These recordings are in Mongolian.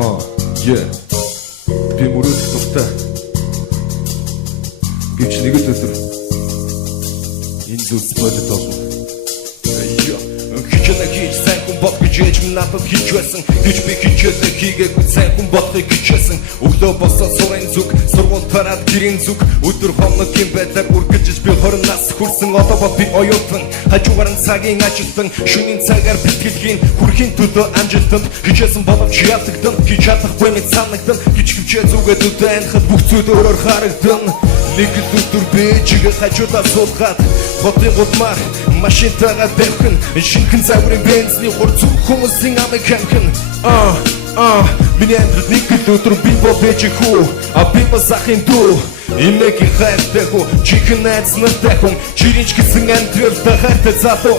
Yeah. Би мөрөөдөх дуртай. Гэвч нэг л өдөр энэ зүйлс бодит болно. Хичээлээ хийж сайн хүн бод гэж ээж минь надад хийж байсан. Гэж би хичээлээ хийгээгүй сайн хүн бодхыг хичээсэн. Өглөө босоод сурын зүг, сургууль тараад гэрийн зүг. Өдөр хоног юм байдаг үргэлжиж би 20 нас хүрсэн. Одоо бод би оюутан. Хажуугаар нь цагийн ажилтан. Шөнийн цагаар бэлтгэлгийн хүрхийн төлөө амжилтанд хичээсэн боловч яатагдан. Хийж чадахгүй мэт санагдан. Гэж хөвчөө зүгээд үдэнхэд бүх зүйл өөрөөр харагдан. Нэг л өдөр би чигээ хажуудаа суулгаад хотын гудмаа машинтайгаа дэвхэн шинхэн загварын бензний хур зүг хүмүүсийн амыг хамхан миний амьдрал нэг л өдөр би бобэж хүү би басахын дүү имэгийн хайртай хүү чихэн найз нартай хүн чиринч гэсэн амьдралтай хайртай залуу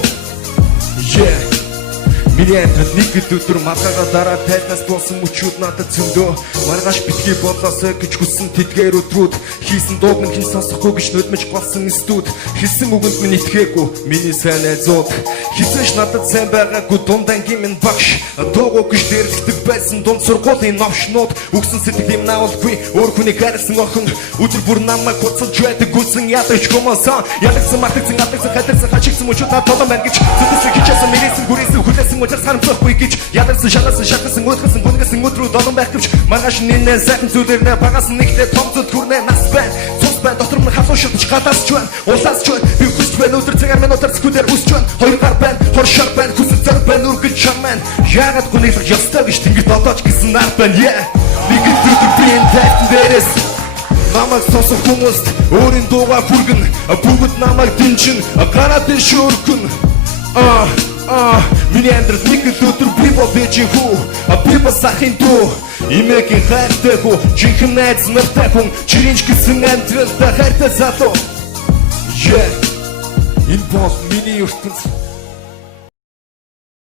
Миний амьдрал нэг л өдөр малгайгаа дараа тайлнаас болсон мөчүүд надад зөндөө маргааш битгий болоосоо гэж хүссэн тэдгээр өдрүүд хийсэн дууг минь хэн сонсохгүй гэж нүдмэж болсон студ хэлсэн үгэнд минь итгээгүй миний сайн найзууд хизээш надад сайн байгаагүй дундангийн минь багш дууг гэж дэрэгдэг байсан дунд сургуулийн новшнууд үгсэн сэтгэл юм наавалгүй өөр хүний хайрлсан охин өдөр бүр намайг гоцолж байдаг гүсэн ядаж комосон ядагсан матагсан атагсан хатагсан хачигсан мөчүүд надад толон байна гэж зүтгэсэн хичээсэн мэрээсэн гүрээсэн хүлээсэн мөчөөс харамсахгүй гэж ядарсан шалгасан шатсан өдгсөн гүнгсэн өдрүүд олон байх гэвч маргааш нинэ сайхан зүйлээр нэ багаас нэгтэй том зүт хүрнэ нас байна цус байна дотор нь хасуу шатж гадаас ч байна улаас ч байна би хүсч байна өдөр цагаар минутаар скутер үсч байна хоёр гар байна хоршор байна хүсэл зэрэг байна үргэлж чам байна яагаад гүнэглэх ёстой гэж тэнгит одооч гэсэн нар байна нэг өдөр би энэ тайван дээрээс намайг сонсох хүмүүст өөрийн дуугаа хүргэн бүгд намайг дэнчин гараад шүүргэн Миний амьдрал нэг л өдөр би бобэж хүү би басахын дүү имэгийн хайртай хүү чихэн найз нартай хүн чиринч гэсэн амьдралтай хайртай залуу Энэ бол миний ертөнц